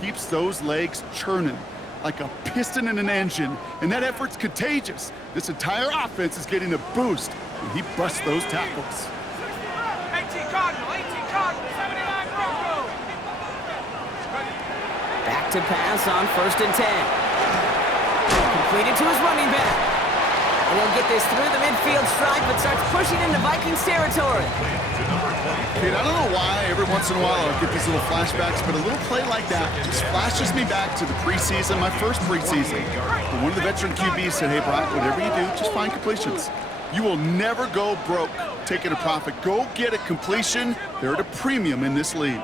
Keeps those legs churning like a piston in an engine, and that effort's contagious. This entire offense is getting a boost when he busts those tackles. 18 Cardinal, 79 Bronco. Back to pass on 1st and 10. Completed to his running back. And he'll get this through the midfield strike, but starts pushing into Vikings territory. Kid, I don't know why every once in a while I'll get these little flashbacks, but a little play like that just flashes me back to the preseason, my first preseason. When one of the veteran QBs said, hey, Brock, whatever you do, just find completions. You will never go broke taking a profit. Go get a completion. They're at a premium in this league.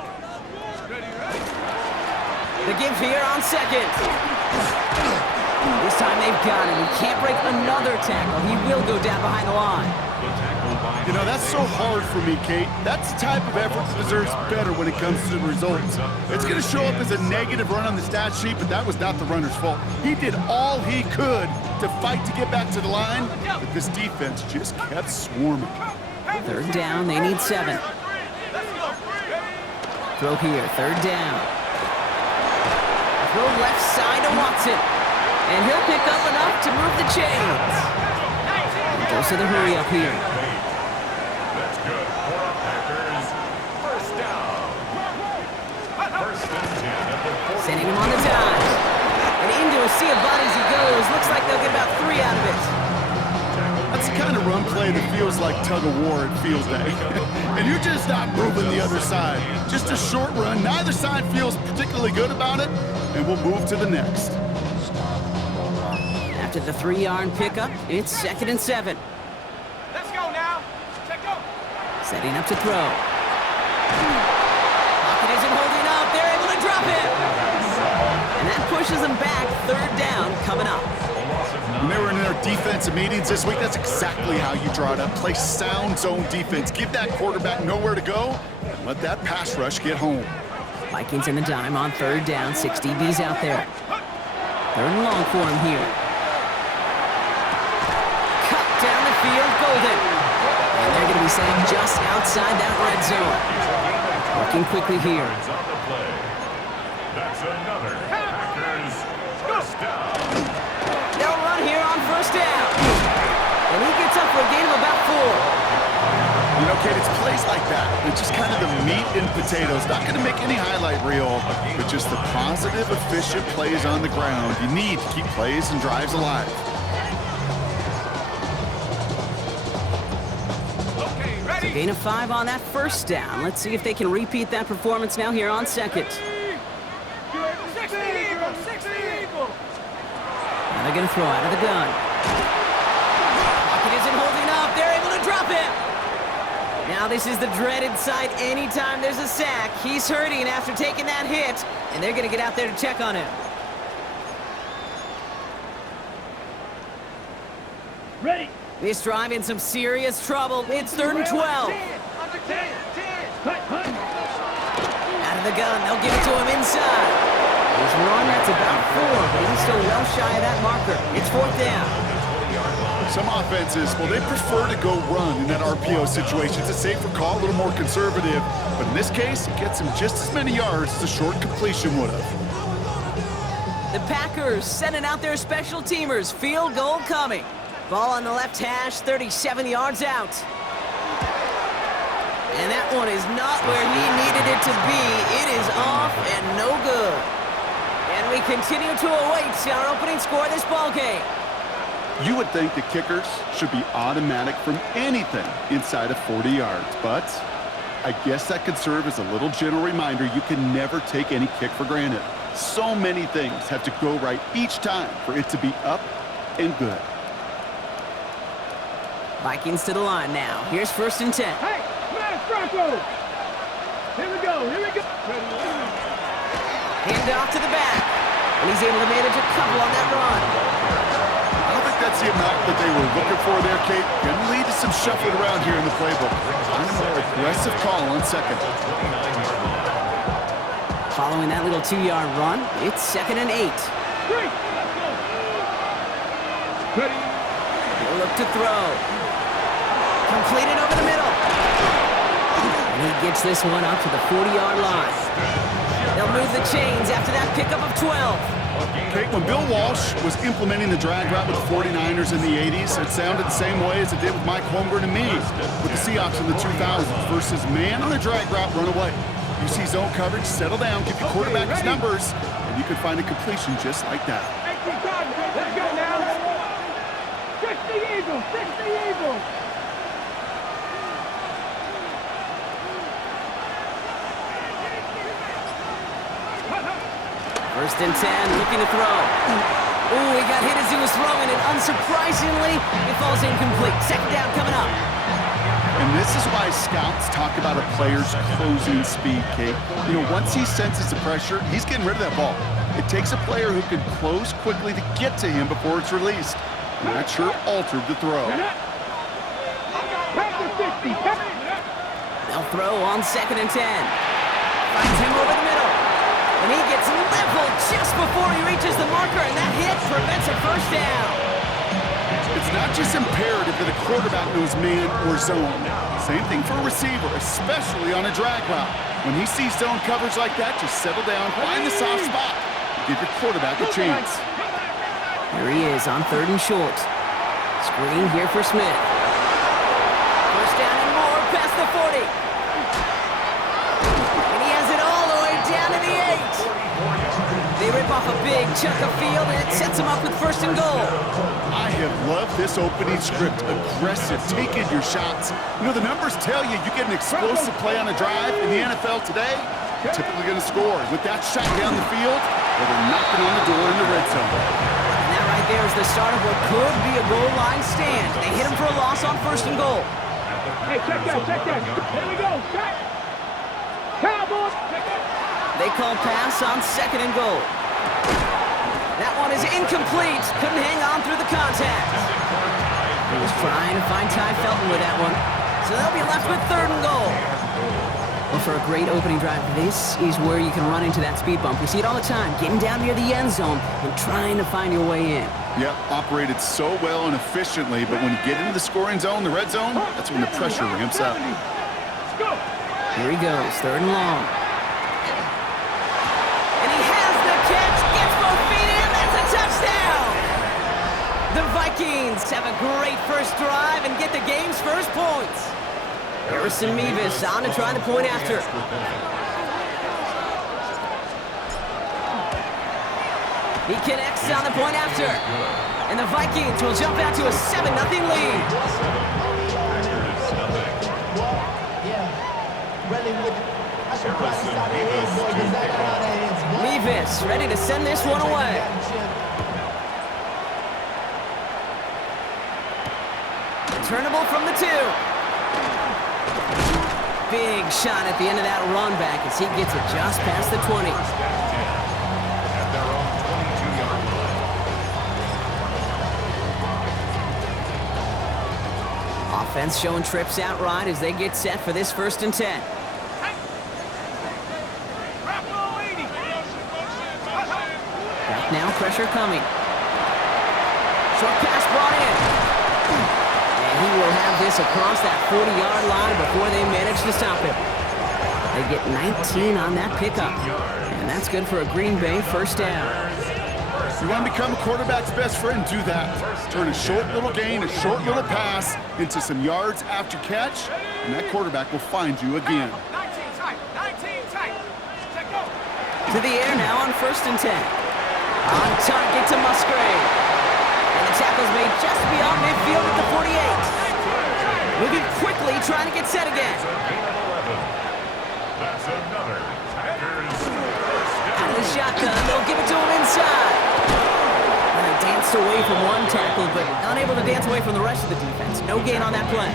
The give here on 2nd. This time they've got him. He can't break another tackle. He will go down behind the line. You know, that's so hard for me, Kate. That's the type of effort that deserves better when it comes to the results. It's going to show up as a negative run on the stat sheet, but that was not the runner's fault. He did all he could to fight to get back to the line, but this defense just kept swarming. 3rd down, they need 7. Throw here, 3rd down. Throw left side to Watson. And he'll pick up enough to move the chains. He goes to the hurry up here. That's good for our Packers. 1st down. 1st and 10 at the 40. Sending him on the dive. And into a sea of bodies he goes. Looks like they'll get about 3 out of it. That's the kind of run play that feels like tug-of-war at field day. And you're just not moving the other side. Just a short run. Neither side feels particularly good about it. And we'll move to the next. After the 3-yard pickup, it's 2nd and 7. Let's go now. Check go. Setting up to throw. Pocket isn't holding up. They're able to drop it. And that pushes them back. 3rd down coming up. When they were in our defensive meetings this week, that's exactly how you draw it up. Play sound zone defense. Give that quarterback nowhere to go and let that pass rush get home. Vikings in the dime on 3rd down. 6 DBs out there. 3rd and long for him here. Down the field, Golden. And they're going to be setting just outside that red zone. Working quickly here. That's another Packers 1st down. They'll run here on 1st down. And he gets up for a gain of about 4. You know, Kate, it's plays like that. It's just kind of the meat and potatoes. Not going to make any highlight reel, but just the positive, efficient plays on the ground. You need to keep plays and drives alive. Gain of 5 on that 1st down. Let's see if they can repeat that performance now here on 2nd. 60 Eagle, 60 Eagle. Now they're going to throw out of the gun. Pocket isn't holding up. They're able to drop it. Now this is the dreaded sight anytime there's a sack. He's hurting after taking that hit, and they're going to get out there to check on him. Ready. This drive in some serious trouble. It's 3rd and 12. Under 10. Out of the gun, they'll give it to him inside. His run, that's about 4, but he's still well shy of that marker. It's 4th down. Some offenses, well, they prefer to go run in that RPO situation. It's a safer call, a little more conservative. But in this case, it gets him just as many yards as a short completion would have. The Packers sending out their special teamers. Field goal coming. Ball on the left hash, 37 yards out. And that one is not where he needed it to be. It is off and no good. And we continue to await our opening score of this ball game. You would think the kickers should be automatic from anything inside of 40 yards, but I guess that could serve as a little gentle reminder you can never take any kick for granted. So many things have to go right each time for it to be up and good. Vikings to the line now. Here's 1st and 10. Hey, smash Bronco. Here we go. Hand off to the back. And he's able to manage a couple on that run. I don't think that's the amount that they were looking for there, Kate. Going to lead to some shuffling around here in the playbook. Find a more aggressive call on 2nd. Following that little 2-yard run, it's 2nd and 8. Ready. He'll look to throw. Completed over the middle. And he gets this one up to the 40-yard line. They'll move the chains after that pickup of 12. Okay, when Bill Walsh was implementing the drag route with the 49ers in the 80s, it sounded the same way as it did with Mike Holmgren and me with the Seahawks in the 2000s versus man on a drag route, run away. You see zone coverage, settle down, give your quarterback his numbers, and you can find a completion just like that. Let's go now. 60 Eagles, 60 Eagles. First and 10, looking to throw. Ooh, he got hit as he was throwing it. Unsurprisingly, it falls incomplete. Second down coming up. And this is why scouts talk about a player's closing speed, Kate. You know, once he senses the pressure, he's getting rid of that ball. It takes a player who can close quickly to get to him before it's released. And that sure altered the throw. They'll throw on second and 10. Finds him over the middle. And he gets leveled just before he reaches the marker, and that hit prevents a first down. It's not just imperative that a quarterback knows man or zone. Same thing for a receiver, especially on a drag route. When he sees zone coverage like that, just settle down, find the soft spot, and give your quarterback a chance. Here he is on third and short. Screen here for Smith. First down and more past the 40. And he has it all the way down to the 8. They rip off a big chunk of field, and it sets him up with first and goal. I have loved this opening script. Aggressive, taking your shots. You know, the numbers tell you you get an explosive play on a drive in the NFL today, you're typically going to score. With that shot down the field, well, they're knocking on the door in the red zone. And that right there is the start of what could be a goal line stand. They hit him for a loss on first and goal. Hey, check that, check that. Here we go, check. Cowboys. They call pass on second and goal. That one is incomplete. Couldn't hang on through the contact. He was trying to find Ty Felton with that one. So they'll be left with third and goal. Well, for a great opening drive, this is where you can run into that speed bump. We see it all the time, getting down near the end zone and trying to find your way in. Yep, operated so well and efficiently, but when you get into the scoring zone, the red zone, that's when the pressure ramps up. Here he goes, third and long. And he has the catch, gets both feet in, that's a touchdown! The Vikings have a great first drive and get the game's first points. Harrison Mevis on to try the point after. He connects on the point after. And the Vikings will jump out to a 7-0 lead. Mevis ready to send this one away. Returnable from the 2. Big shot at the end of that run back as he gets it just past the 20. At their own 22-yard line. Offense showing trips out right as they get set for this first and 10. Back now, pressure coming. Short pass brought in. And he will have this across that 40-yard line before they manage to stop him. They get 19 on that pickup. And that's good for a Green Bay first down. You want to become a quarterback's best friend, do that. Turn a short little gain, a short little pass into some yards after catch, and that quarterback will find you again. 19 tight. Check go. To the air now on first and 10. On target to Musgrave. And the tackle's made just beyond midfield at the 48. Moving quickly, trying to get set again. That's another Packers first Out down. of the shotgun, they'll give it to him inside. And they danced away from one tackle, but unable to dance away from the rest of the defense. No gain on that play.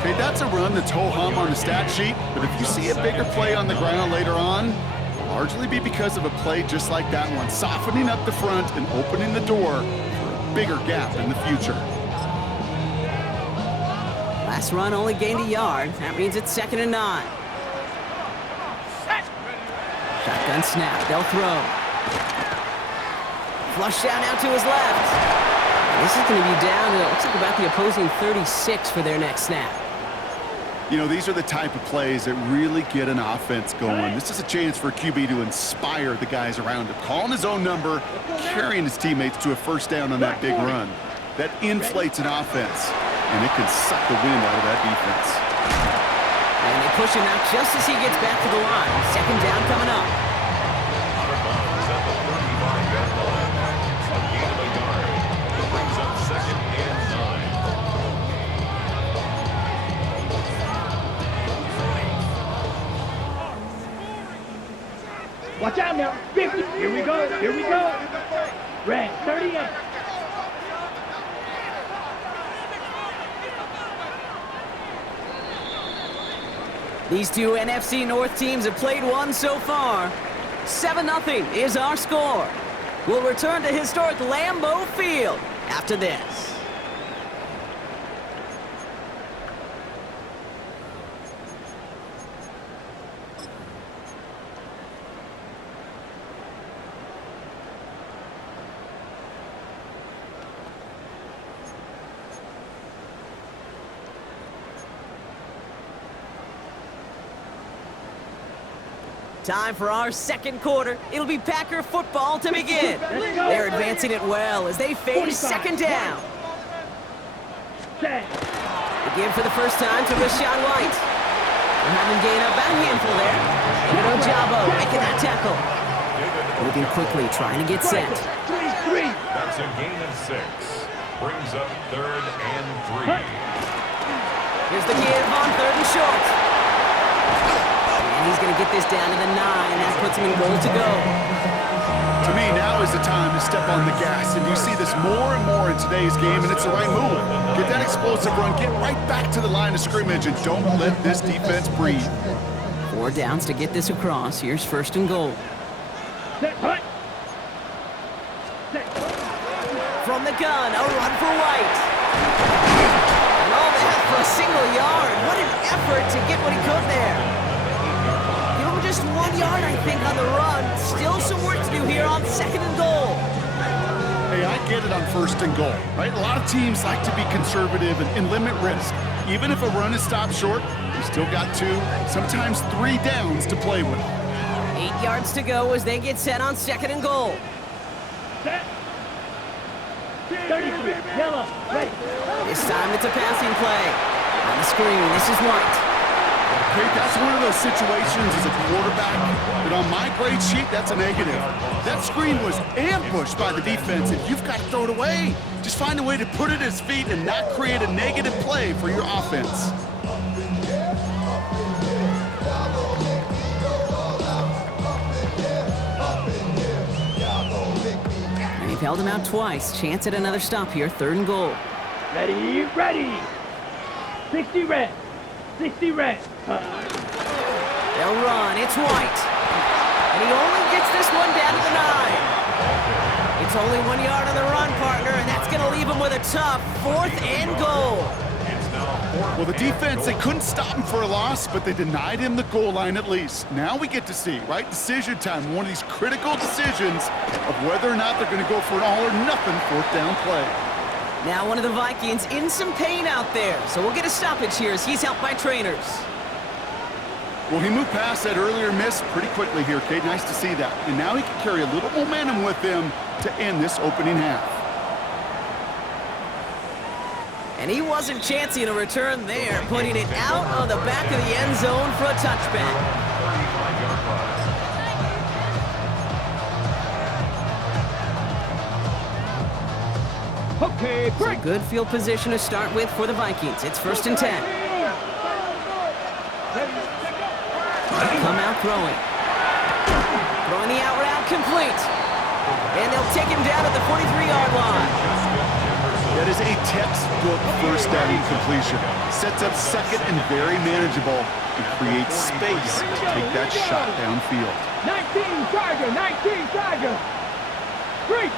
Okay, that's a run that's ho-hum on the stat sheet, but if you see a bigger play on the ground later on, it'll largely be because of a play just like that one, softening up the front and opening the door for a bigger gap in the future. Last run only gained a yard. That means it's second and 9. Shotgun snap. They'll throw. Flush down out to his left. This is going to be down to, it looks like about the opposing 36 for their next snap. You know, these are the type of plays that really get an offense going. This is a chance for a QB to inspire the guys around him. Calling his own number, carrying his teammates to a first down on that big run. That inflates an offense, and it can suck the wind out of that defense. And they push him out just as he gets back to the line. Second down coming up. Out of bounds at the 35-yard line. A gain of a yard. It brings up second and 9. Watch out now. 50. Here we go. Here we go. Red, 38. These two NFC North teams have played one so far. 7-0 is our score. We'll return to historic Lambeau Field after this. Time for our second quarter. It'll be Packer football to begin. They're advancing it well as they face second down. They give for the first time to Rashad White. They're having gain up about a handful there. David Ojabo making that tackle. Moving quickly, trying to get set. That's a gain of 6. Brings up third and 3. Here's the give on third and short. And he's going to get this down to the 9. That puts him in goal to go. To me, now is the time to step on the gas, and you see this more and more in today's game, and it's the right move. Get that explosive run, get right back to the line of scrimmage, and don't let this defense breathe. 4 downs to get this across. Here's first and goal. From the gun, a run for White. And all that for a single yard. What an effort to get what he could there. Give him just 1 yard, I think, on the run. Still some work to do here on second and goal. Hey, I get it on first and goal, right? A lot of teams like to be conservative and limit risk. Even if a run is stopped short, you still got 2, sometimes 3 downs to play with. 8 yards to go as they get set on second and goal. Set. 33. Yellow. Ready. This time it's a passing play. On the screen, this is White. Okay, that's one of those situations as a quarterback that on my grade sheet, that's a negative. That screen was ambushed by the defense, and you've got to throw it away. Just find a way to put it at his feet and not create a negative play for your offense. And they've held him out twice. Chance at another stop here, third and goal. Ready. Ready. 60 red. 60 red. They'll run. It's White. And he only gets this one down to the 9. It's only 1 yard on the run, partner, and that's going to leave him with a tough fourth and goal. Well, the defense, they couldn't stop him for a loss, but they denied him the goal line at least. Now we get to see, right? Decision time, one of these critical decisions of whether or not they're going to go for an all-or-nothing fourth down play. Now one of the Vikings in some pain out there, so we'll get a stoppage here as he's helped by trainers. Well, he moved past that earlier miss pretty quickly here, Kate. Nice to see that. And now he can carry a little momentum with him to end this opening half. And he wasn't chancing a return there, putting it out of the back of the end zone for a touchback. Okay, So a good field position to start with for the Vikings. It's first and 10. Come out throwing. Throwing the out route complete. And they'll take him down at the 43-yard line. That is a textbook first down completion. Sets up second and very manageable and creates space to take that shot downfield. 19 Tiger. 19 Tiger. Free.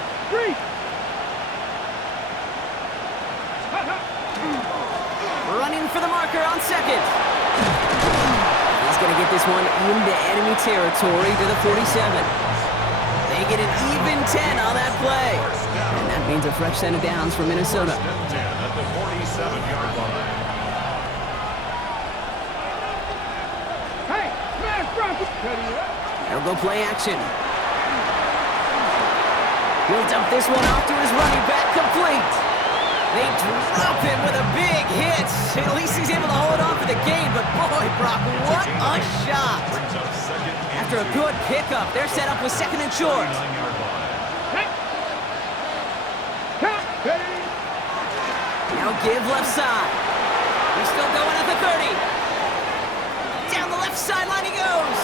Running for the marker on second. He's going to get this one into enemy territory to the 47. They get an even 10 on that play. And that means a fresh set of downs for Minnesota. At the 47-yard line. They'll go play action. He'll dump this one off to his running back, complete. They drop him with a big hit. At least he's able to hold on for the game, but boy, Brock, what a shot. After a good pickup, they're set up with second and short. Now give left side. He's still going at the 30. Down the left sideline he goes.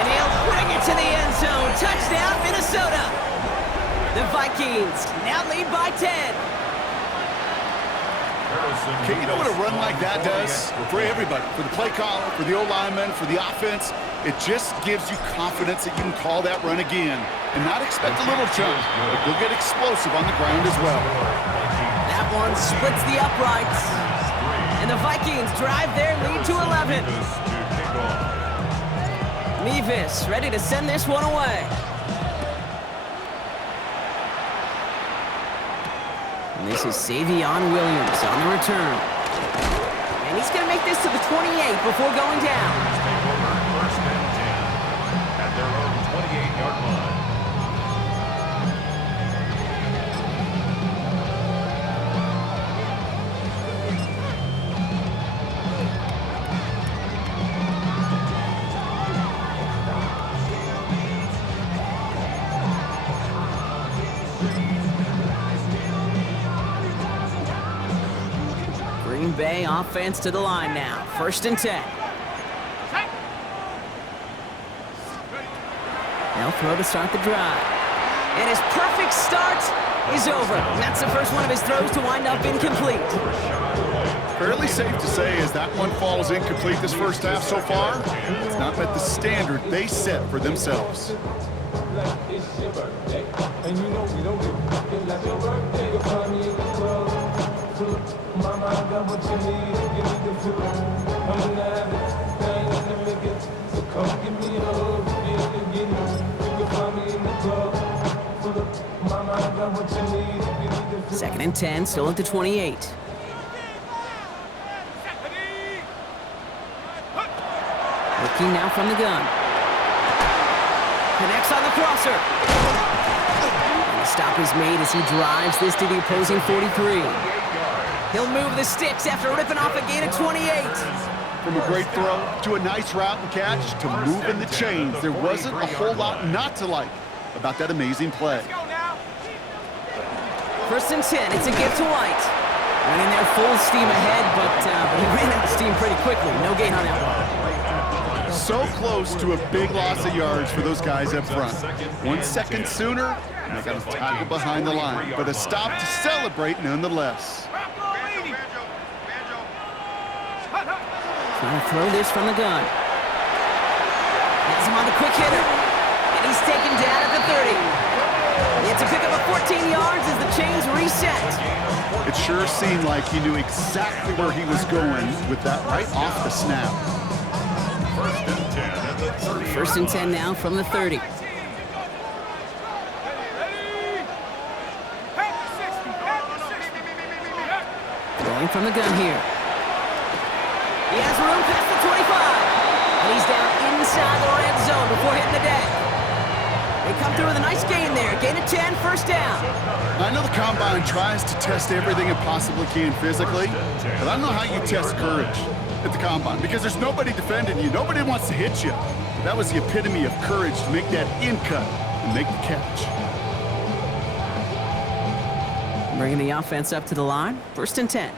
And he'll bring it to the end zone. Touchdown, Minnesota. The Vikings now lead by 10. Okay, you know what a run like that does? For everybody, for the play caller, for the O-lineman, for the offense, it just gives you confidence that you can call that run again and not expect a little jump, but you'll get explosive on the ground as well. That one splits the uprights. And the Vikings drive their lead to 11. Mevis ready to send this one away. And this is Savion Williams on the return. And he's going to make this to the 28 before going down. First and 10 at their own 28-yard line. Green Bay offense to the line now. First and 10. They'll throw to start the drive. And his perfect start is over. That's the first one of his throws to wind up incomplete. Fairly safe to say as that one falls incomplete this first half so far, it's not met the standard they set for themselves. Second and 10, still at the 28. Looking now from the gun. Connects on the crosser. And the stop is made as he drives this to the opposing 43. He'll move the sticks after ripping off a gain of 28. From a great throw to a nice route and catch to moving the chains, there wasn't a whole lot not to like about that amazing play. First and 10, it's a gift to White. Running there full steam ahead, but he ran out of steam pretty quickly. No gain on that one. So close to a big loss of yards for those guys up front. 1 second sooner, and they got a tackle behind the line, but a stop to celebrate nonetheless. Trying to throw this from the gun. Has him on the quick hitter. And he's taken down at the 30. It's a pickup of 14 yards as the chains reset. It sure seemed like he knew exactly where he was going with that right off the snap. First and 10 at the 30. First and 10 now from the 30. Throwing from the gun here. He has room past the 25. And he's down inside the red zone before hitting the deck. They come through with a nice gain there. Gain of 10, first down. I know the Combine tries to test everything it possibly can physically, but I don't know how you test courage at the Combine because there's nobody defending you. Nobody wants to hit you. But that was the epitome of courage to make that in cut and make the catch. Bringing the offense up to the line. First and 10.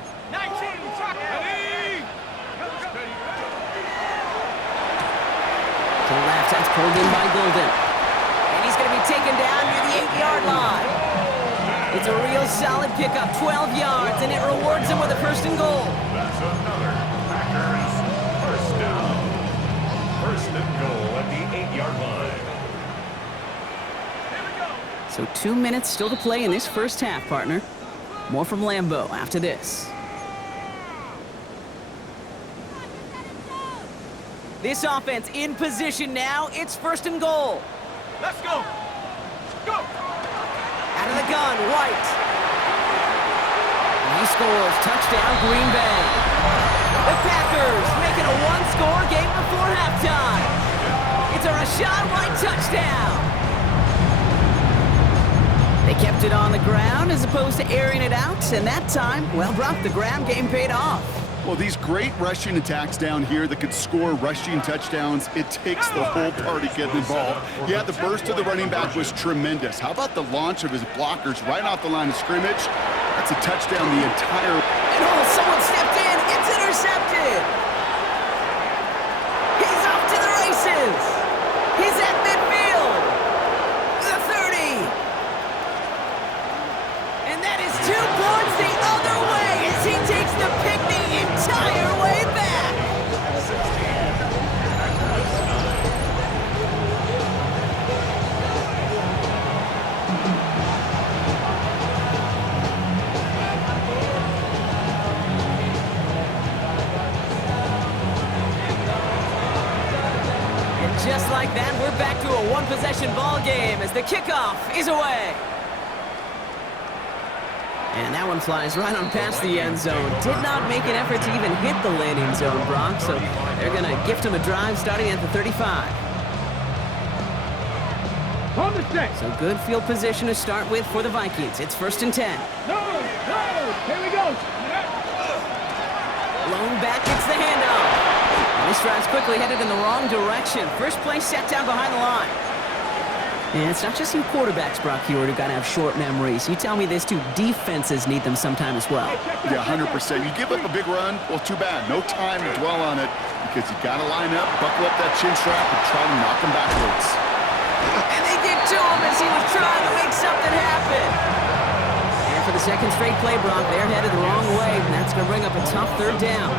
To the left, that's pulled in by Golden. And he's going to be taken down near the 8-yard line. It's a real solid pickup, 12 yards, and it rewards him with a first and goal. That's another Packers first down. First and goal at the 8-yard line. So 2 minutes still to play in this first half, partner. More from Lambeau after this. This offense in position now. It's first and goal. Let's go. Go. Out of the gun, White. And he scores. Touchdown, Green Bay. The Packers making a one-score game before halftime. a Rashawn White touchdown. They kept it on the ground as opposed to airing it out, and that time, well, Brock, the ground game paid off. Well, these great rushing attacks down here that could score rushing touchdowns, it takes the whole party getting involved. Yeah, the burst of the running back was tremendous. How about the launch of his blockers right off the line of scrimmage? That's a touchdown the entire... And oh, someone stepped in. It's intercepted. He's off to the races. He's at midfield. The 30. And that is 2 points the other way as he takes the pick the entire way back. And just like that, we're back to a one-possession ball game as the kickoff is away. And that one flies right on past the end zone. Did not make an effort to even hit the landing zone, Brock, so they're going to gift him a drive starting at the 35. On the set. So good field position to start with for the Vikings. It's 1st and 10. No, here we go. Blown back, it's the handoff. And this drive's quickly headed in the wrong direction. First play set down behind the line. And it's not just you quarterbacks, Brock Hewitt, who got to have short memories. You tell me this too, defenses need them sometime as well. Yeah, 100%. You give up a big run, well, too bad. No time to dwell on it because you got to line up, buckle up that chin strap, and try to knock him backwards. And they get to him as he was trying to make something happen. And for the second straight play, Brock, they're headed the wrong way, and that's going to bring up a tough 3rd down.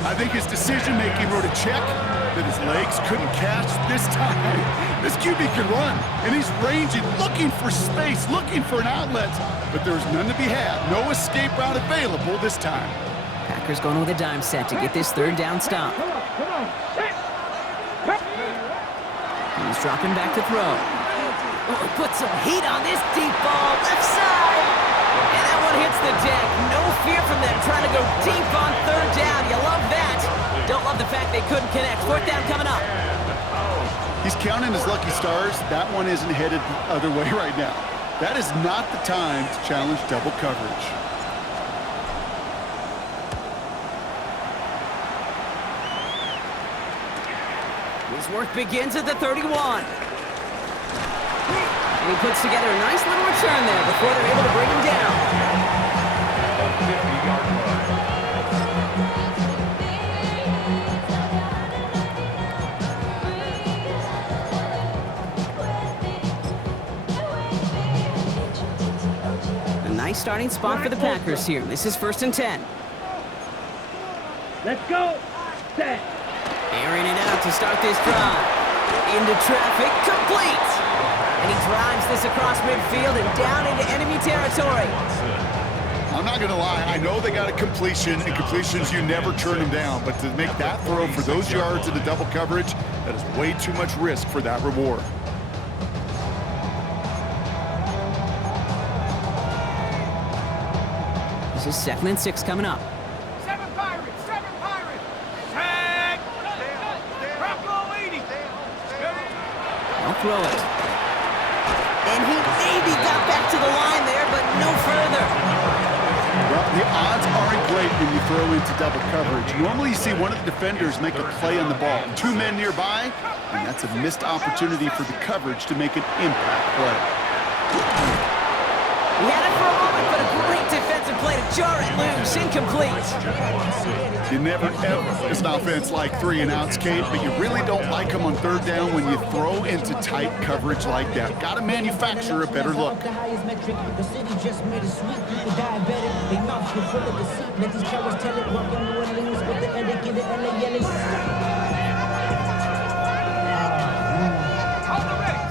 I think his decision-making wrote a check that his legs couldn't catch this time. This QB can run, and he's ranging, looking for space, looking for an outlet, but there's none to be had. No escape route available this time. Packers going with a dime set to get this 3rd down stop. Come on, set. He's dropping back to throw. Oh, put some heat on this deep ball, left side. And that one hits the deck. No fear from them trying to go deep on 3rd down. You love that. Don't love the fact they couldn't connect. 4th down coming up. He's counting his lucky stars. That one isn't headed the other way right now. That is not the time to challenge double coverage. His work begins at the 31. And he puts together a nice little return there before they're able to bring him down. 50-yard line. A nice starting spot for the Packers here. This is 1st and 10. Let's go. Set. Airing it out to start this drive. Into traffic, complete. And he drives this across midfield and down into enemy territory. I'm not going to lie. I know they got a completion, and completions, you never turn them down. But to make that throw for those yards into double coverage, that is way too much risk for that reward. This is 2nd and 6 coming up. 7 Pirates. Set. Bronco 80. I'll throw it. And he maybe got back to the line there, but no further. Well, the odds aren't great when you throw into double coverage. Normally you see one of the defenders make a play on the ball. 2 men nearby, and that's a missed opportunity for the coverage to make an impact play. He had it for a moment, but a great defensive play to jar it loose. Incomplete. You never, ever as an offense like 3-and-outs, Kate, but you really don't like them on 3rd down when you throw into tight coverage like that. Got to manufacture a better look. The highest metric, the city just made it sweet. People diabetic, they mouths were full of deceit. Let these cowards tell it, walking New Orleans with the etiquette, the LA yelling.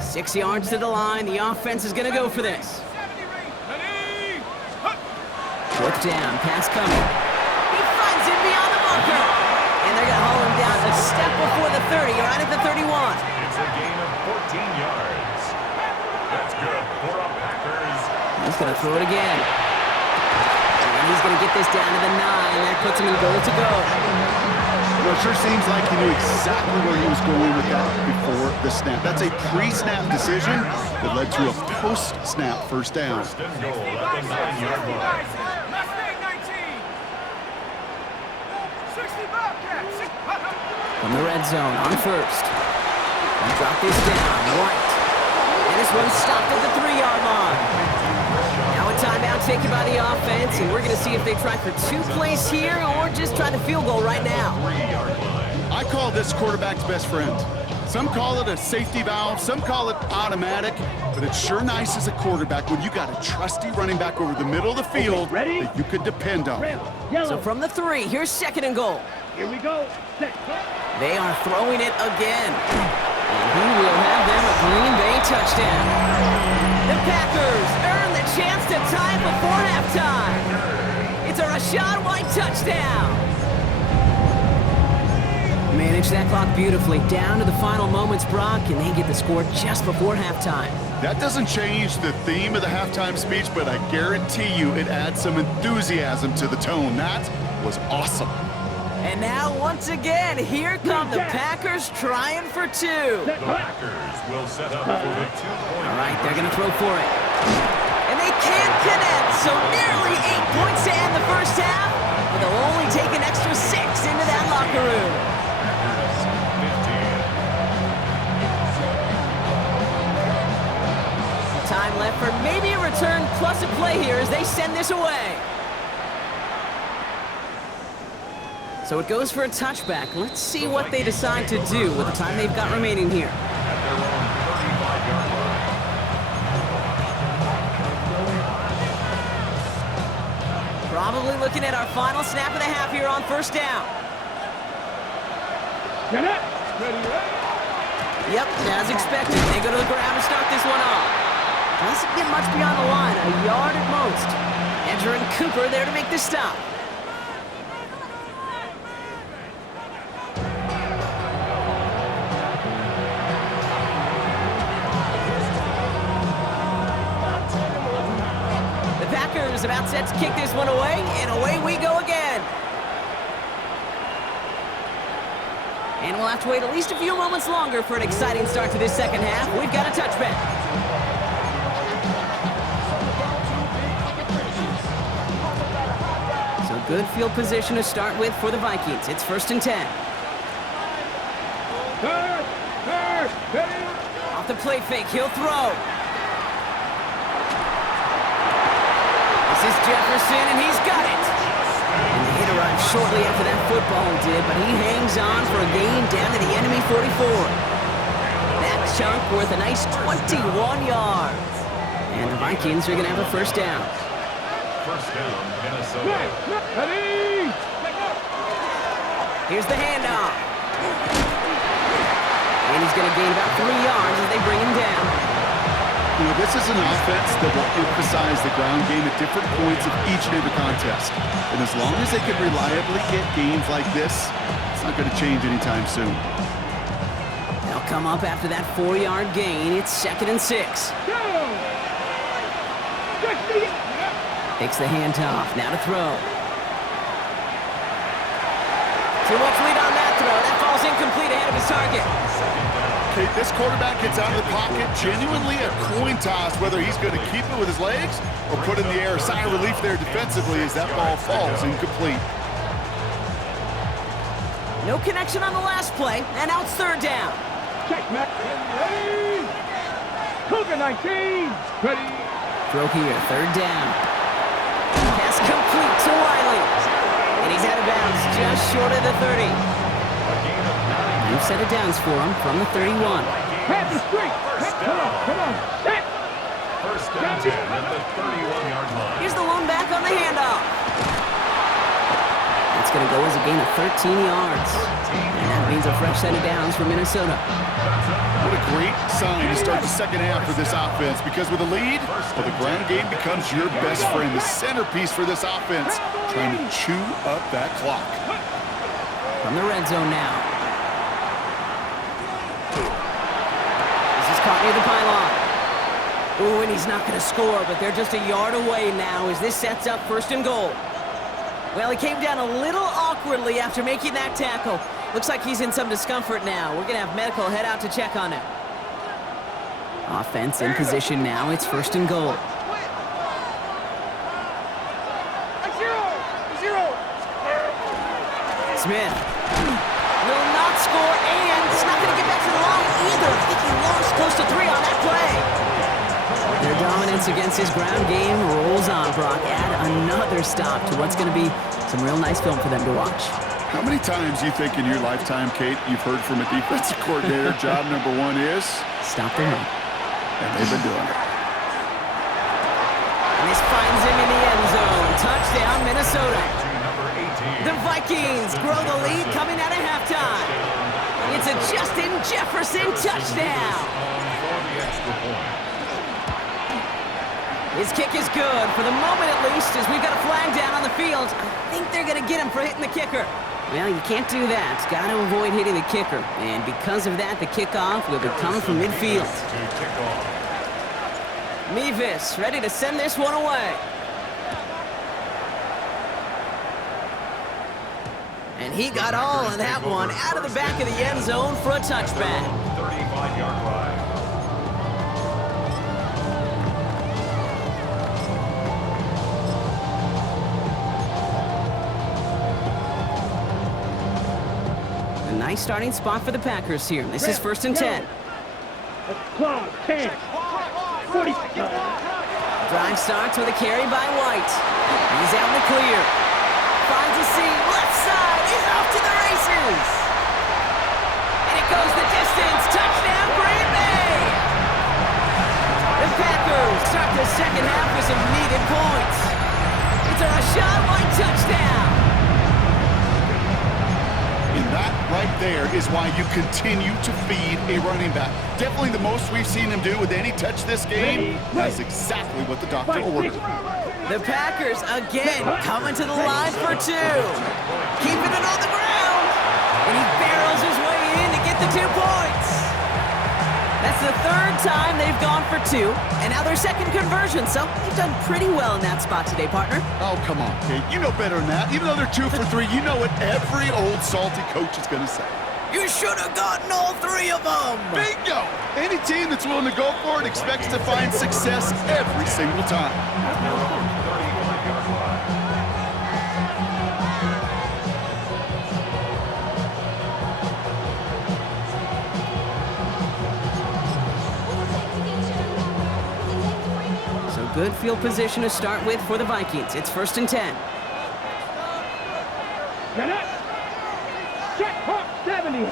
6 yards to the line. The offense is going to go for this. 4th down, pass coming. He finds it beyond the marker. And they're going to haul him down a step before the 30, right at the 31. It's a gain of 14 yards. That's good for a Packers. He's going to throw it again. And he's going to get this down to the 9. That puts him in goal to go. Well, it sure seems like he knew exactly where he was going with that before the snap. That's a pre-snap decision that led to a post-snap first down. First and goal at the 9-yard line. From the red zone on first. And drop this down, right. And this one's stopped at the 3-yard line. Now a timeout taken by the offense, and we're going to see if they try for 2 plays here or just try the field goal right now. 3-yard line. I call this quarterback's best friend. Some call it a safety valve, some call it automatic, but it's sure nice as a quarterback when you got a trusty running back over the middle of the field that you could depend on. So from the 3, here's 2nd and goal. Here we go. Set. They are throwing it again. And he will have them a Green Bay touchdown. The Packers earn the chance to tie it before halftime. It's a Rachaad White touchdown. Manage that clock beautifully. Down to the final moments, Brock, and they get the score just before halftime. That doesn't change the theme of the halftime speech, but I guarantee you it adds some enthusiasm to the tone. That was awesome. And now, once again, here come the Packers trying for 2. The Packers will set up for the 2-point. All right, they're going to throw for it. And they can't connect, so nearly 8 points to end the first half, but they'll only take an extra 6 into that locker room. Packers 15. Time left for maybe a return plus a play here as they send this away. So it goes for a touchback. Let's see what they decide to do with the time they've got remaining here. At their own 35-yard line. Probably looking at our final snap of the half here on first down. Get it. Ready. Yep, as expected. They go to the ground to start this one off. Doesn't get much beyond the line, a yard at most. Edger and Cooper there to make this stop. Is about set to kick this one away, and away we go again. And we'll have to wait at least a few moments longer for an exciting start to this second half. We've got a touchback. So good field position to start with for the Vikings. It's 1st and 10. Third. Ready. Off the play fake, he'll throw. This is Jefferson, and he's got it. And the hit arrived shortly after that football did, but he hangs on for a gain down to the enemy 44. That chunk worth a nice 21 yards. And the Vikings are going to have a first down. First down, Minnesota. Ready. Here's the handoff. And he's going to gain about 3 yards as they bring him down. You know, this is an offense that will emphasize the ground game at different points of each and every contest. And as long as they can reliably get gains like this, it's not going to change anytime soon. They'll come up after that 4-yard gain. It's 2nd and 6. Takes the handoff. Now to throw. Too much lead on that throw. That falls incomplete ahead of his target. Okay, this quarterback gets out of the pocket, genuinely a coin toss, whether he's going to keep it with his legs or put it in the air. A sigh of relief there defensively as that ball falls incomplete. No connection on the last play, and now it's 3rd down. Check, Matt. Ready. Cougar 19. Ready. Throw here, 3rd down. Pass complete to Wiley. And he's out of bounds just short of the 30. New set of downs for him from the 31. Pass the street. Come on. Set. First and 10 at the 31-yard line. Here's the lone back on the handoff. That's going to go as a gain of 13 yards. And that means a fresh set of downs for Minnesota. What a great sign to start the second half for this offense, because with a lead, well, the ground game becomes your best friend, the centerpiece for this offense, trying to chew up that clock. From the red zone now. This is caught near the pylon. Ooh, and he's not going to score, but they're just a yard away now as this sets up 1st and goal. Well, he came down a little awkwardly after making that tackle. Looks like he's in some discomfort now. We're going to have medical head out to check on him. Offense in position now. It's 1st and goal. Smith will not score, and it's not going to get back to the line either. I think he lost close to 3 on that play. Their dominance against his ground game rolls on, Brock. Add another stop to what's going to be some real nice film for them to watch. How many times you think in your lifetime, Kate, you've heard from a defensive coordinator, job number 1 is? Stop the run. And they've been doing it. And this finds him in the end zone. Touchdown, Minnesota. The Vikings grow the lead coming out of halftime. It's a Justin Jefferson touchdown. His kick is good, for the moment at least, as we've got a flag down on the field. I think they're going to get him for hitting the kicker. Well, you can't do that. Got to avoid hitting the kicker. And because of that, the kickoff will be coming from midfield. Mevis ready to send this one away. And he got all of that one out of the back of the end zone for a touchback. 35-yard line. A nice starting spot for the Packers here. This is 1st and 10. Clock, 10. 40. Drive starts with a carry by White. He's out in the clear. Finds a seam. Left side. He's off to the races. And it goes the distance. Touchdown, Green Bay. The Packers start the second half with some needed points. It's a Rashad White touchdown. And that right there is why you continue to feed a running back. Definitely the most we've seen him do with any touch this game. That's exactly what the doctor ordered. The Packers again coming to the line for 2. Keeping it on the ground. And he barrels his way in to get the 2 points. That's the 3rd time they've gone for 2. And now their 2nd conversion. So they've done pretty well in that spot today, partner. Oh, come on, Kate. You know better than that. Even though they're 2 for 3, you know what every old salty coach is going to say. You should have gotten all 3 of them. Bingo! Any team that's willing to go for it expects to find success every single time. So good field position to start with for the Vikings. It's 1st and 10. Check, Hawk, 70.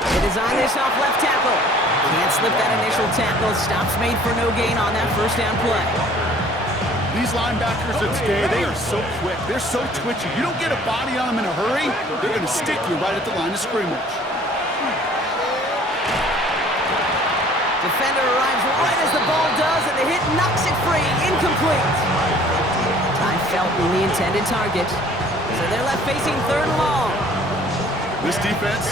They design this off left tackle. Can't slip that initial tackle. Stops made for no gain on that 1st down play. These linebackers at today, they are so quick. They're so twitchy. You don't get a body on them in a hurry, they're going to stick you right at the line of scrimmage. Defender arrives right as the ball does, and the hit knocks it free. Incomplete. Ty Felton, the intended target. So they're left facing 3rd and long. This defense,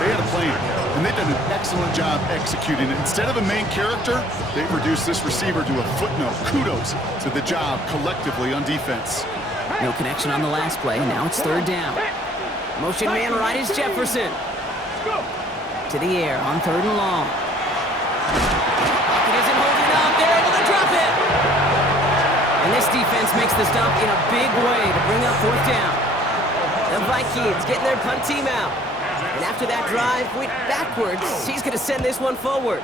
they had a plan, and they've done an excellent job executing it. Instead of a main character, they've reduced this receiver to a footnote. Kudos to the job collectively on defense. No connection on the last play. Now it's 3rd down. Motion man right is Jefferson. To the air on 3rd and long. Pocket isn't holding up. They're able to drop it. And this defense makes the stop in a big way to bring up 4th down. The Vikings getting their punt team out. And after that drive went backwards, he's going to send this one forward.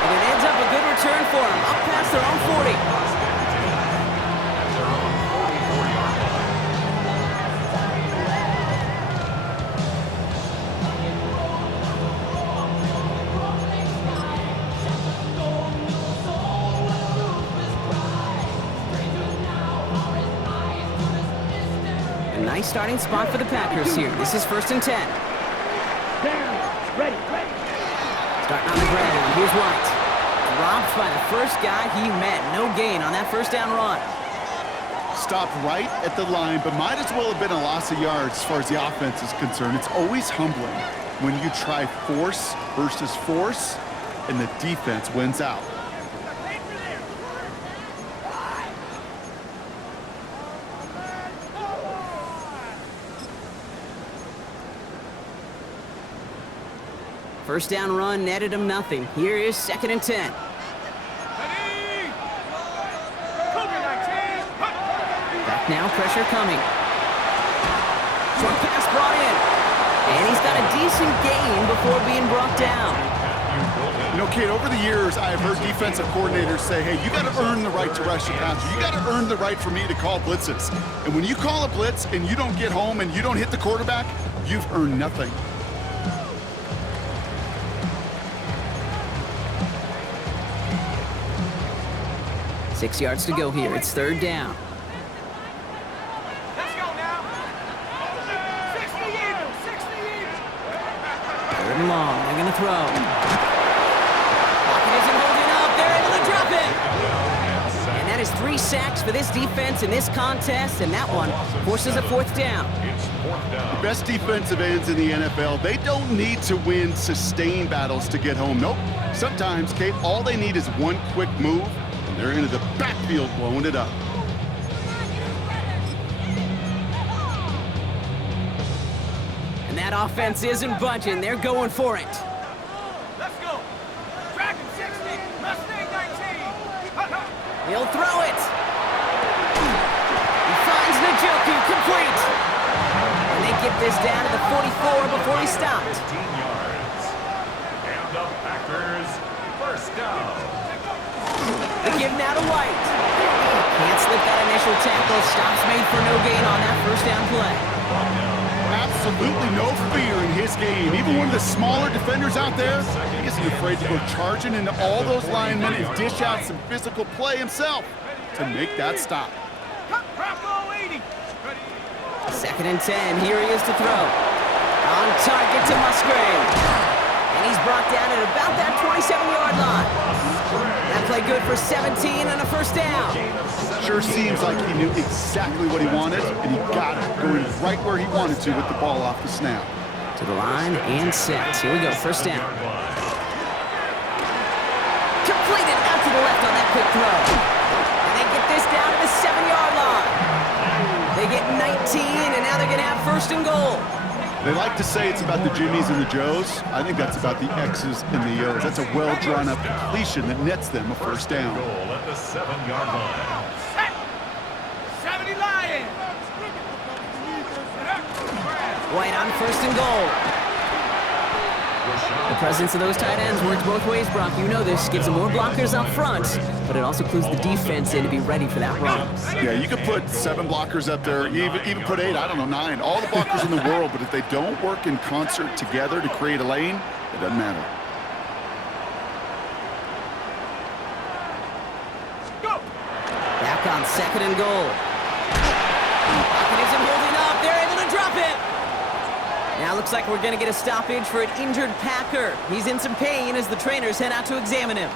And it ends up a good return for him, up past their own 40. Nice starting spot for the Packers here. This is 1st and 10. Ready. Starting on the ground. Here's White. Dropped by the first guy he met. No gain on that 1st down run. Stopped right at the line, but might as well have been a loss of yards as far as the offense is concerned. It's always humbling when you try force versus force, and the defense wins out. First down run netted him nothing. Here is 2nd and 10. Back now, pressure coming. Short pass brought in. And he's got a decent gain before being brought down. You know, Kate, over the years, I've heard defensive coordinators say, hey, you got to earn the right to rush your passer. You got to earn the right for me to call blitzes. And when you call a blitz and you don't get home and you don't hit the quarterback, you've earned nothing. 6 yards to go here. It's 3rd down. Let's go now. 60 Eagles, 60 Eagles. 3rd and long. They're going to throw. Pocket isn't holding up. They're able to drop it. And that is 3 sacks for this defense in this contest, and that one forces a 4th down. The best defensive ends in the NFL, they don't need to win sustained battles to get home. Nope. Sometimes, Kate, all they need is one quick move. They're into the backfield, blowing it up. And that offense isn't budging. They're going for it. Let's go. Dragon 60, Mustang 19. He'll throw it. He finds Njoku complete. And they get this down to the 44 before he stopped. 15 yards. And the Packers, first down. They give now to White. Can't slip that initial tackle. Stops made for no gain on that first down play. Absolutely no fear in his game. Even one of the smaller defenders out there, he isn't afraid to go charging into all those linemen and dish out some physical play himself to make that stop. Bronco 80. 2nd and 10. Here he is to throw. On target to Musgrave. And he's brought down at about that 27-yard line. That play good for 17 and a first down. Sure seems like he knew exactly what he wanted, and he got it, going right where he wanted to with the ball off the snap. To the line and set. Here we go, first down. Completed out to the left on that quick throw. And they get this down to the 7-yard line. They get 19, and now they're going to have first and goal. They like to say it's about the Jimmies and the Joes. I think that's about the X's and the O's. That's a well-drawn-up completion that nets them a first down. Goal at the 7-yard line. Set. 70 Lions. White on first and goal. The presence of those tight ends works both ways, Brock. You know this. Gives them more blockers up front, but it also clues the defense in to be ready for that run. Yeah, you could put 7 blockers up there, even put 8, I don't know, 9. All the blockers in the world, but if they don't work in concert together to create a lane, it doesn't matter. Go. Back on 2nd and goal. Pocket isn't holding up. They're able to drop it. Now looks like we're going to get a stoppage for an injured Packer. He's in some pain as the trainers head out to examine him.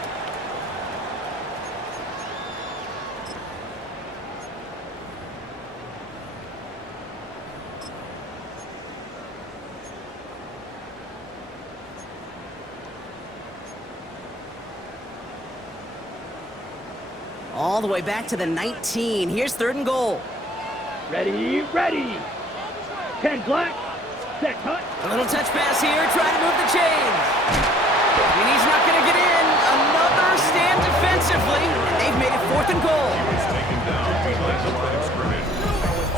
All the way back to the 19. Here's 3rd and goal. Ready, ready. 10 black. Set cut. A little touch pass here, trying to move the chains. And he's not going to get in. Another stand defensively, and they've made it 4th and goal. He's taken down behind the line of scrimmage.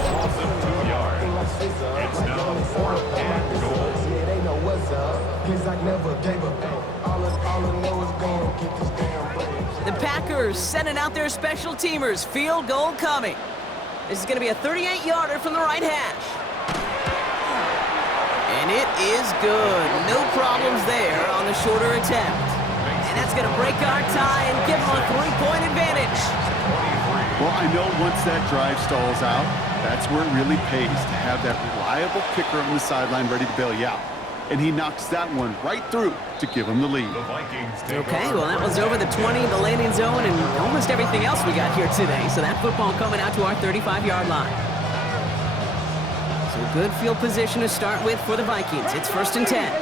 Almost at 2 yards. It's now 4th and goal. Yeah, they know what's up, 'cause I never gave up. All I know is gonna get this damn bread. The Packers sending out their special teamers. Field goal coming. This is going to be a 38-yarder from the right hash. And it is good. No problems there on the shorter attempt. And that's going to break our tie and give them a 3-point advantage. Well, I know once that drive stalls out, that's where it really pays to have that reliable kicker on the sideline ready to bail you out. And he knocks that one right through to give him the lead. The Vikings take Okay, over. well, that was over the 20, the landing zone, and almost everything else we got here today. So that football coming out to our 35-yard line. So good field position to start with for the Vikings. It's 1st and 10.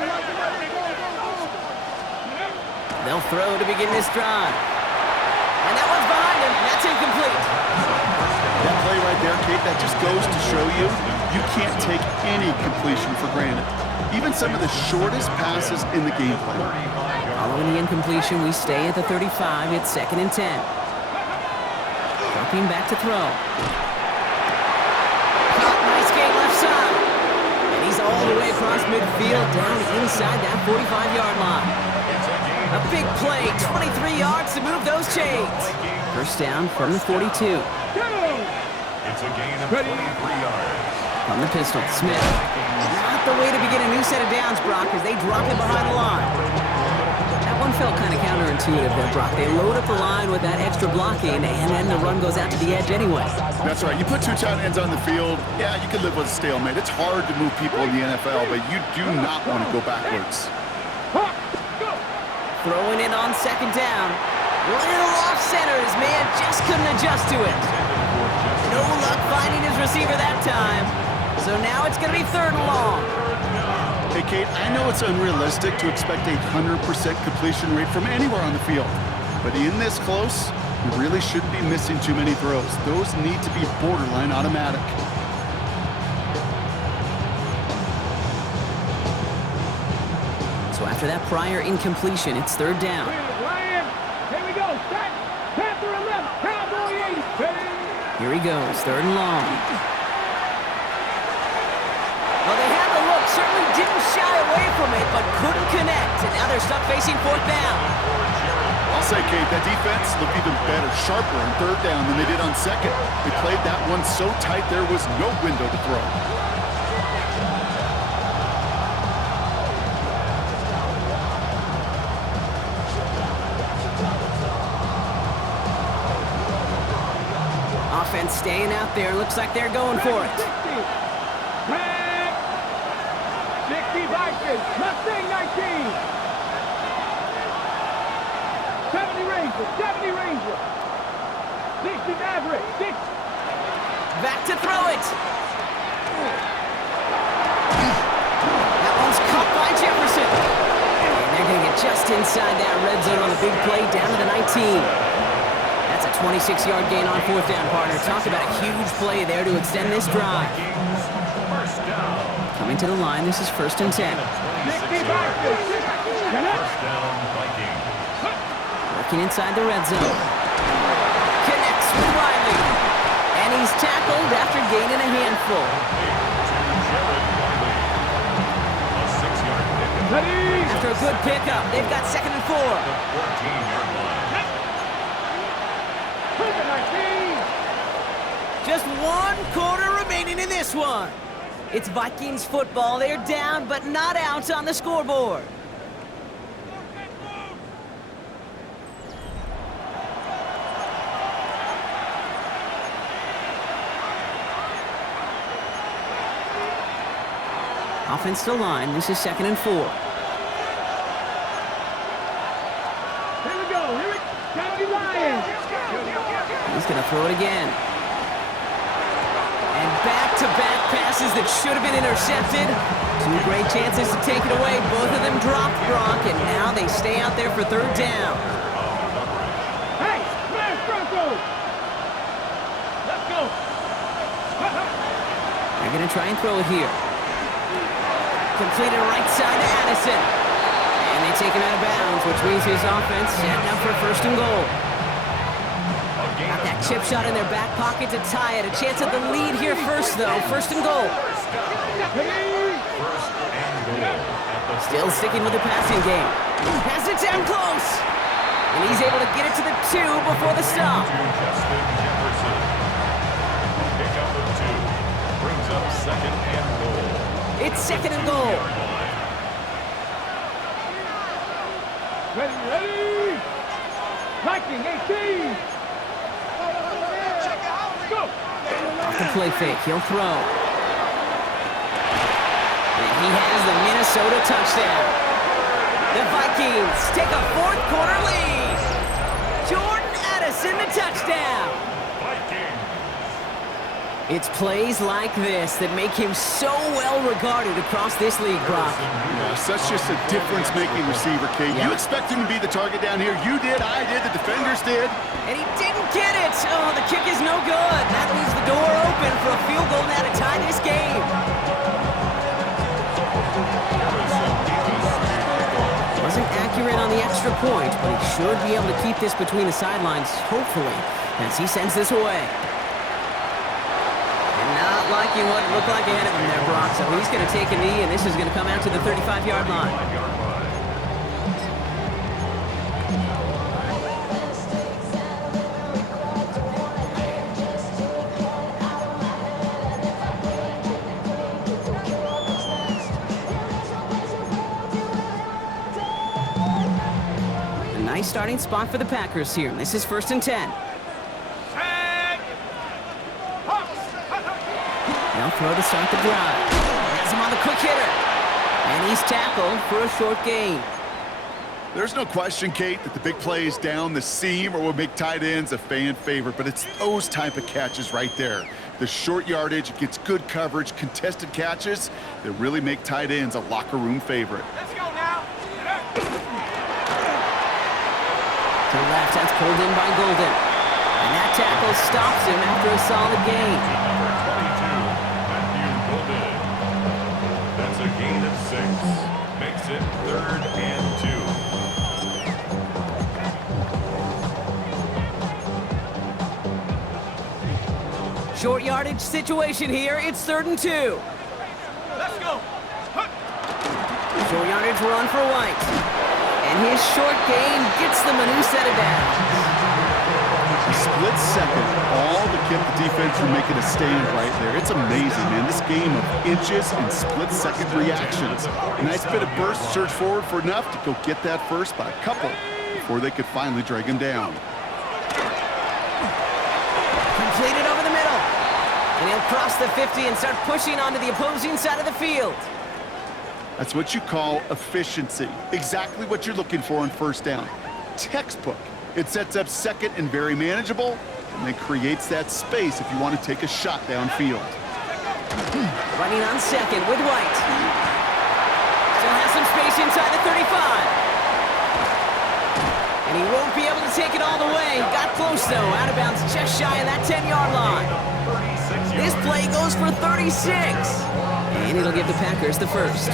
They'll throw to begin this drive. And that one's behind him. That's incomplete. That play right there, Kate, that just goes to show you, you can't take any completion for granted. Even some of the shortest passes in the game plan. Following the incompletion, we stay at the 35. It's 2nd and 10. Dropping back to throw. Nice game left side. And he's all the way across midfield, down inside that 45-yard line. A big play, 23 yards to move those chains. First down from the 42. It's a gain of 23 yards. From the pistol, Smith. Not the way to begin a new set of downs, Brock, as they drop it behind the line. That one felt kind of counterintuitive there, Brock. They load up the line with that extra blocking, and then the run goes out to the edge anyway. That's right. You put 2 tight ends on the field, yeah, you can live with a stalemate. It's hard to move people in the NFL, but you do not want to go backwards. Throwing it on 2nd down. Little off center. His man just couldn't adjust to it. No luck finding his receiver that time. So now it's going to be 3rd and long. Hey, Kate, I know it's unrealistic to expect a 100% completion rate from anywhere on the field. But in this close, you really shouldn't be missing too many throws. Those need to be borderline automatic. So after that prior incompletion, it's 3rd down. Ryan, here we go. Set. Panther 11. Cowboy 8. Here he goes, 3rd and long. Well, they had the look, certainly didn't shy away from it, but couldn't connect. And now they're stuck facing 4th down. I'll say, Kate, that defense looked even better, sharper on 3rd down than they did on 2nd. They played that one so tight there was no window to throw. Offense staying out there. Looks like they're going for it. 60 Vikings. Mustang 19. 70 Rangers. 70 Rangers. 60 Maverick. 60. Back to throw it. That one's caught by Jefferson. And they're going to get just inside that red zone on the big play down to the 19. That's a 26-yard gain on 4th down, partner. Talk about a huge play there to extend this drive. First down. Coming to the line, this is 1st and 10. 60 Vikings. First down, Viking. Working inside the red zone. Connects with Riley. And he's tackled after gaining a handful. A 6-yard pickup. Ready. After a good pickup, they've got 2nd and 4. 14-yard line. Just 1 quarter remaining in this one. It's Vikings football. They're down, but not out on the scoreboard. Offense to line. This is 2nd and 4. Here we go. Here we go. County Lions. He's going to throw it again. And back-to-back passes that should have been intercepted. 2 great chances to take it away. Both of them dropped, Brock, and now they stay out there for 3rd down. Hey, smash Broncos. Let's go. They're going to try and throw it here. Completed right side to Addison. And they take him out of bounds, which means his offense setting up for 1st and goal. Got that chip shot in their back pocket to tie it. A chance at the lead here first, though. 1st and goal. Still sticking with the passing game. Has it down close. And he's able to get it to the 2 before the stop. Justin Jefferson. Pickup of 2. Brings up 2nd and goal. It's 2nd and goal. Ready. Viking 18. Go. Off the play fake, he'll throw. And he has the Minnesota touchdown. The Vikings take a 4th quarter lead. Jordan Addison, the touchdown. Vikings. It's plays like this that make him so well regarded across this league, Brock. Yeah, such just a difference-making receiver, Kate. Yep. You expect him to be the target down here. You did, I did, the defenders did. And he didn't get it. Oh, the kick is no good. That leaves the door open for a field goal now to tie this game. Wasn't accurate on the extra point, but he should be able to keep this between the sidelines, hopefully, as he sends this away. And not liking what it looked like ahead of him there, Brock, so he's going to take a knee, and this is going to come out to the 35-yard line. Nice starting spot for the Packers here. This is 1st and 10. They'll throw to start the drive. Has him on the quick hitter. And he's tackled for a short gain. There's no question, Kate, that the big plays down the seam or will make tight ends a fan favorite, but it's those type of catches right there. The short yardage, it gets good coverage, contested catches that really make tight ends a locker room favorite. Let's go now. To the left, that's pulled in by Golden. And that tackle stops him after a solid gain. Number 22, Matthew Golden. That's a gain of 6. Makes it 3rd and 2. Short yardage situation here. It's 3rd and 2. Let's go. Short yardage run for White. And his short gain gets them a new set of downs. A split second, all to keep the defense from making a stand right there. It's amazing, man. This game of inches and split-second reactions. A nice bit of burst, search forward for enough to go get that first by a couple before they could finally drag him down. Completed over the middle. And he'll cross the 50 and start pushing onto the opposing side of the field. That's what you call efficiency. Exactly what you're looking for on 1st down. Textbook. It sets up second and very manageable, and then creates that space if you want to take a shot downfield. Running on second with White. Still has some space inside the 35. And he won't be able to take it all the way. Got close, though. Out of bounds just shy of that 10-yard line. This play goes for 36. And it'll give the Packers the first.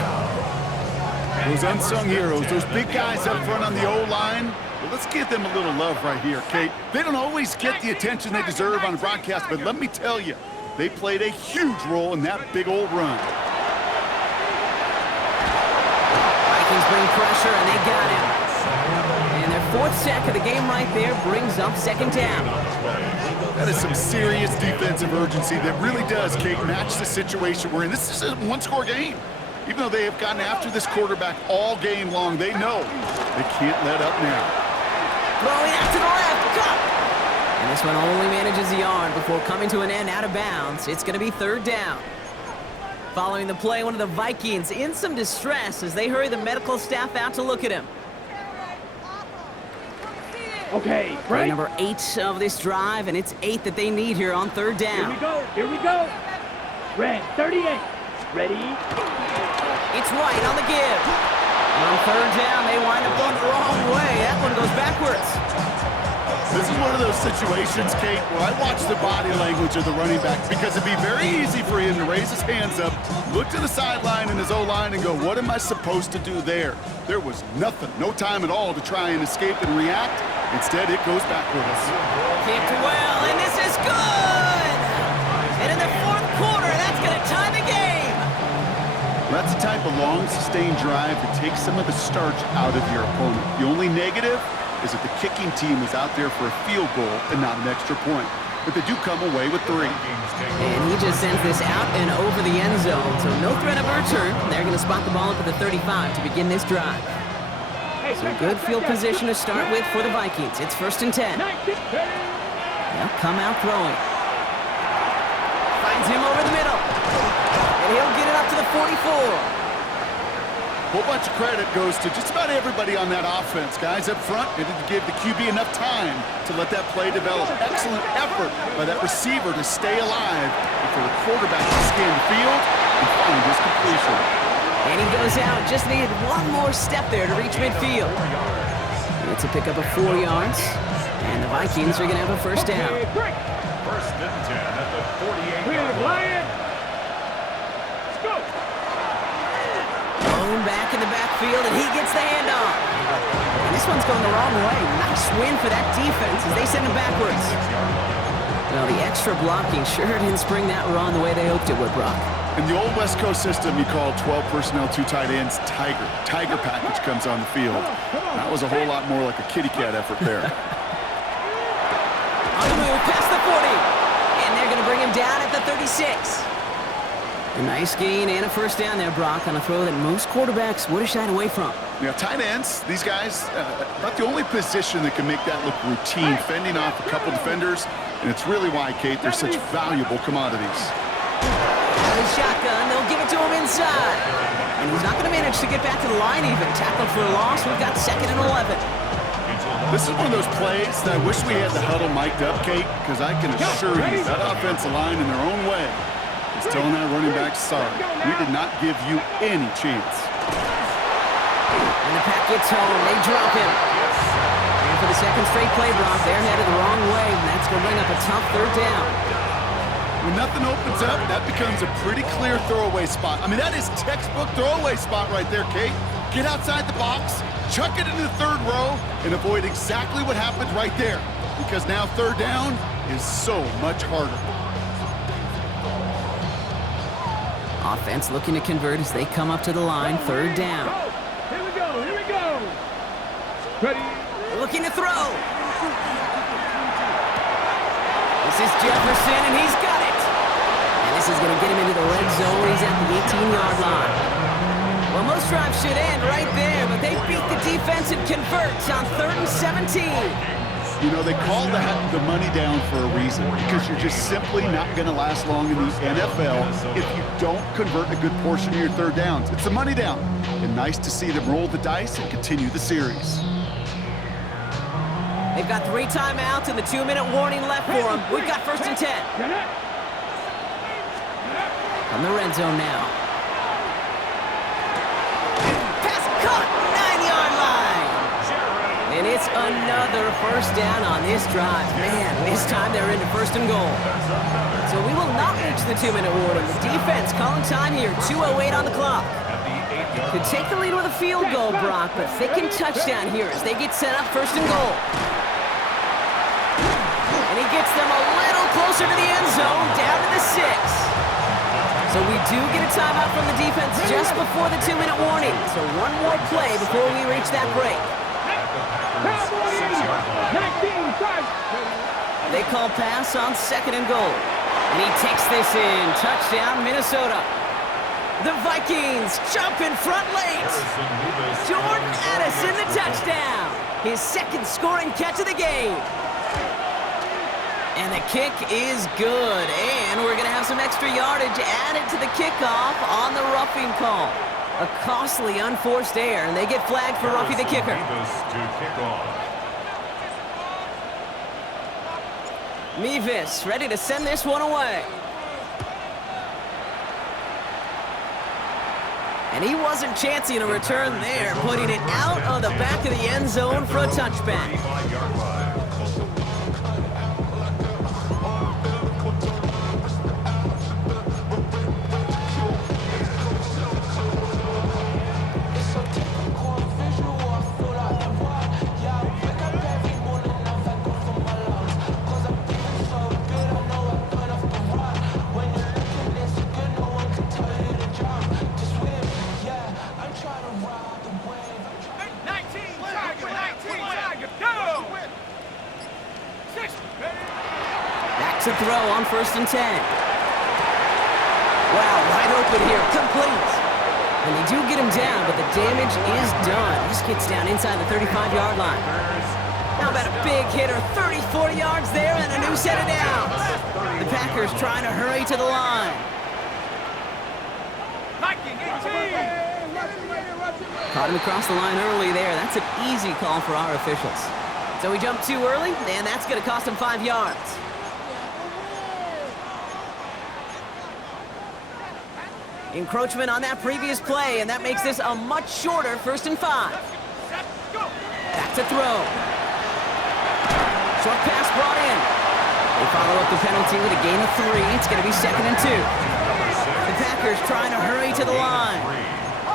Those unsung heroes, those big guys up front on the O-line, well, let's give them a little love right here, Kate. They don't always get the attention they deserve on a broadcast, but let me tell you, they played a huge role in that big old run. Vikings bring pressure, and they got him. And their 4th sack of the game right there brings up 2nd down. That is some serious defensive urgency that really does, Kate, match the situation we're in. This is a one-score game. Even though they have gotten after this quarterback all game long, they know they can't let up now. Throwing out to the left, cut! And this one only manages the yard before coming to an end out of bounds. It's going to be 3rd down. Following the play, one of the Vikings in some distress as they hurry the medical staff out to look at him. Okay, Play right. number 8 of this drive, and it's 8 that they need here on 3rd down. Here we go. Here we go. Red 38. Ready? It's White on the give. And on 3rd down, they wind up going the wrong way. That one goes backwards. This is one of those situations, Kate, where I watch the body language of the running back because it'd be very easy for him to raise his hands up, look to the sideline in his O-line and go, what am I supposed to do there? There was nothing, no time at all to try and escape and react. Instead, it goes backwards. Kicked well, and this is good! And in the 4th quarter, that's going to tie the game! That's the type of long, sustained drive that takes some of the starch out of your opponent. The only negative is that the kicking team is out there for a field goal and not an extra point. But they do come away with 3. And he just sends this out and over the end zone, so no threat of a return. They're going to spot the ball up at the 35 to begin this drive. So good field position to start with for the Vikings. It's 1st and 10. They'll come out throwing. Finds him over the middle. And he'll get it up to the 44. A whole bunch of credit goes to just about everybody on that offense. Guys up front, they didn't give the QB enough time to let that play develop. Excellent effort by that receiver to stay alive for the quarterback to scan the field and find his completion. And he goes out. Just needed one more step there to reach midfield. It's a pickup of 4 yards. And the Vikings are going to have a first down. First and 10 at the 48-yard line. Let's go. Thrown back in the backfield, and he gets the handoff. And this one's going the wrong way. Nice win for that defense as they send him backwards. Well, the extra blocking sure didn't spring that run the way they hoped it would, Brock. In the old West Coast system, you call 12 personnel, 2 tight ends, Tiger. Tiger package comes on the field. That was a whole lot more like a kitty cat effort there. On the move, past the 40. And they're going to bring him down at the 36. A nice gain and a first down there, Brock, on a throw that most quarterbacks would have shied away from. Yeah, tight ends, these guys, about the only position that can make that look routine, fending off a couple defenders, and it's really why, Kate, they're such valuable commodities. Out of shotgun, they'll give it to him inside. And he's not going to manage to get back to the line even. Tackled for a loss, we've got 2nd and 11. This is one of those plays that I wish we had the huddle mic'd up, Kate, because I can assure you that offensive line in their own way is telling that running back, sorry, we did not give you any chance. And the pack gets home, they drop him. And for the second straight play, Brock, they're headed the wrong way, and that's going to bring up a tough 3rd down. When nothing opens up, that becomes a pretty clear throwaway spot. I mean, that is textbook throwaway spot right there, Kate. Get outside the box, chuck it into the 3rd row, and avoid exactly what happened right there. Because now 3rd down is so much harder. Offense looking to convert as they come up to the line, 3rd down. Here we go, here we go. Ready? Looking to throw. This is Jefferson, and he's got it. And this is going to get him into the red zone. He's at the 18-yard line. Well, most drives should end right there, but they beat the defense and convert on 3rd and 17. You know, they call that the money down for a reason, because you're just simply not going to last long in the NFL if you don't convert a good portion of your 3rd downs. It's the money down. And nice to see them roll the dice and continue the series. They've got 3 timeouts and the 2-minute warning left for them. We've got 1st and 10. From the red zone now. Pass caught, 9-yard line. And it's another first down on this drive. Man, this time they're into 1st and goal. So we will not reach the 2-minute warning. The defense calling time here, 2:08 on the clock. Could take the lead with a field goal, Brock, but thinking touchdown here as they get set up 1st and goal. And he gets them a little closer to the end zone, down to the 6. So we do get a timeout from the defense just before the 2-minute warning. So one more play before we reach that break. They call pass on 2nd and goal. And he takes this in. Touchdown, Minnesota. The Vikings jump in front late. Jordan Addison, the touchdown. His 2nd scoring catch of the game. And the kick is good. And we're going to have some extra yardage added to the kickoff on the roughing call. A costly unforced error, and they get flagged for roughing the kicker. Mevis ready to send this one away. And he wasn't chancing a return there, putting it out of the back of the end zone for a touchback. To throw on 1st and 10. Wow, wide open here, complete. And they do get him down, but the damage is done. This gets down inside the 35-yard line. How about a big hitter, 30, 40 yards there, and a new set of downs. The Packers trying to hurry to the line. Viking 18. Caught him across the line early there. That's an easy call for our officials. So he jumped too early, and that's going to cost him 5 yards. Encroachment on that previous play, and that makes this a much shorter 1st and 5. Back to throw. Short pass brought in. They follow up the penalty with a gain of 3. It's going to be 2nd and 2. The Packers trying to hurry to the line.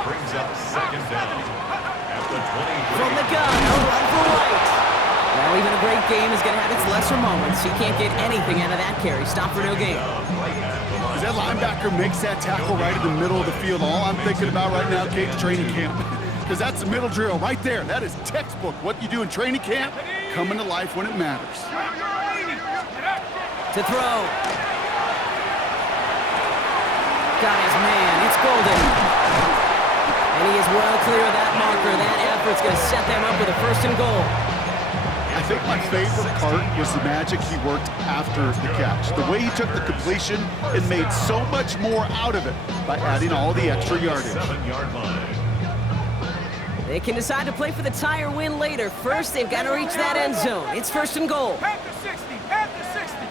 Brings up 2nd down. At the 20. From the gun, no run for White. Well, even a great game is going to have its lesser moments. He can't get anything out of that carry. Stop for no gain. As that linebacker makes that tackle right in the middle of the field, all I'm thinking about right now, Kate, training camp. Because that's the middle drill right there. That is textbook. What you do in training camp, coming to life when it matters. To throw. Got his man. It's Golden. And he is well clear of that marker. That effort's going to set them up with a 1st and goal. I think my favorite part was the magic he worked after the catch. The way he took the completion and made so much more out of it by adding all the extra yardage. 7-yard line. They can decide to play for the tie or win later. First, they've got to reach that end zone. It's 1st and goal. Panther 60, Panther 60.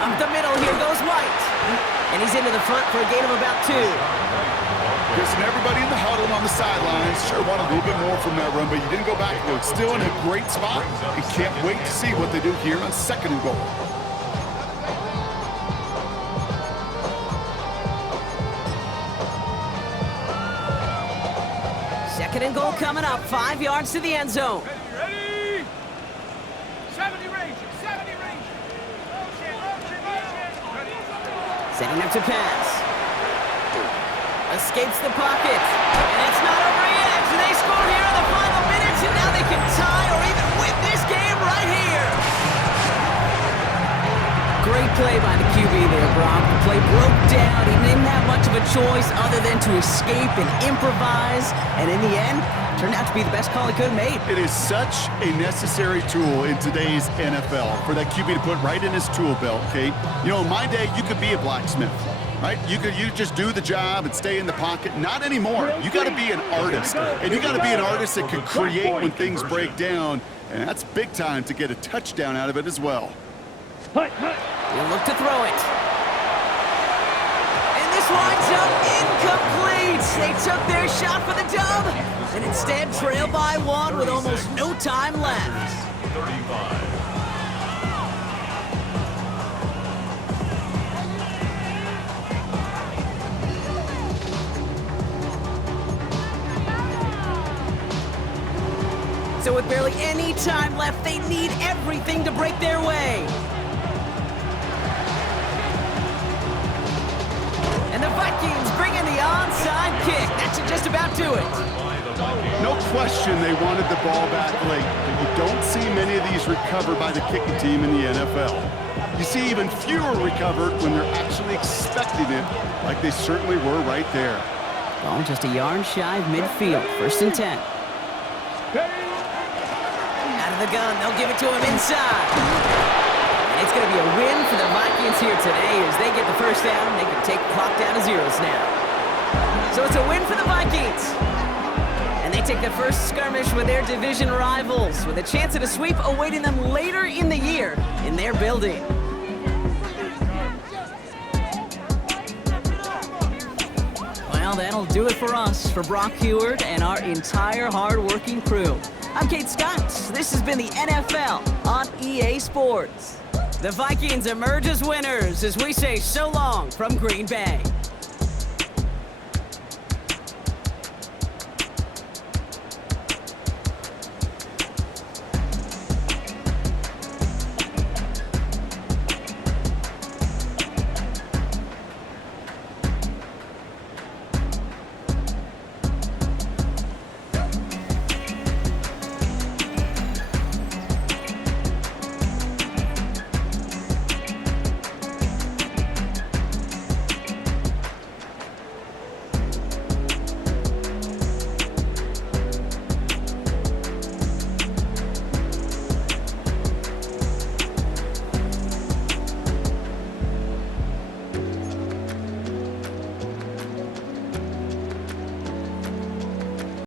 Up the middle, here goes White. And he's into the front for a gain of about 2. Listen, everybody in the huddle on the sidelines sure want a little bit more from that run, but you didn't go backwards. Still in a great spot. You can't wait to see what they do here on 2nd and goal. Second and goal coming up. 5 yards to the end zone. Ready? 70 Ranger, 70 Ranger. Setting up to pass. Escapes the pocket. And it's not over yet. They score here in the final minutes, and now they can tie or even win this game right here. Great play by the QB there, Brock. The play broke down. He didn't have much of a choice other than to escape and improvise. And in the end, turned out to be the best call he could have made. It is such a necessary tool in today's NFL for that QB to put right in his tool belt, Kate. You know, in my day, you could be a blacksmith, right? You just do the job and stay in the pocket. Not anymore. You got to be an artist, and you got to be an artist that can create when things break down, and that's big time to get a touchdown out of it as well. He'll look to throw it. And this winds up incomplete. They took their shot for the dub, and instead trail by 1 with almost no time left. 35. So with barely any time left, they need everything to break their way. And the Vikings bring in the onside kick. That should just about do it. No question they wanted the ball back late, but you don't see many of these recovered by the kicking team in the NFL. You see even fewer recovered when they're actually expecting it, like they certainly were right there. Ball just a yard shy of midfield. 1st and 10. Out of the gun, they'll give it to him inside. And it's going to be a win for the Vikings here today as they get the 1st down. They can take the clock down to 0s now. So it's a win for the Vikings. And they take the first skirmish with their division rivals with a chance at a sweep awaiting them later in the year in their building. Well, that'll do it for us, for Brock Heward and our entire hard-working crew. I'm Kate Scott. This has been the NFL on EA Sports. The Vikings emerge as winners as we say so long from Green Bay.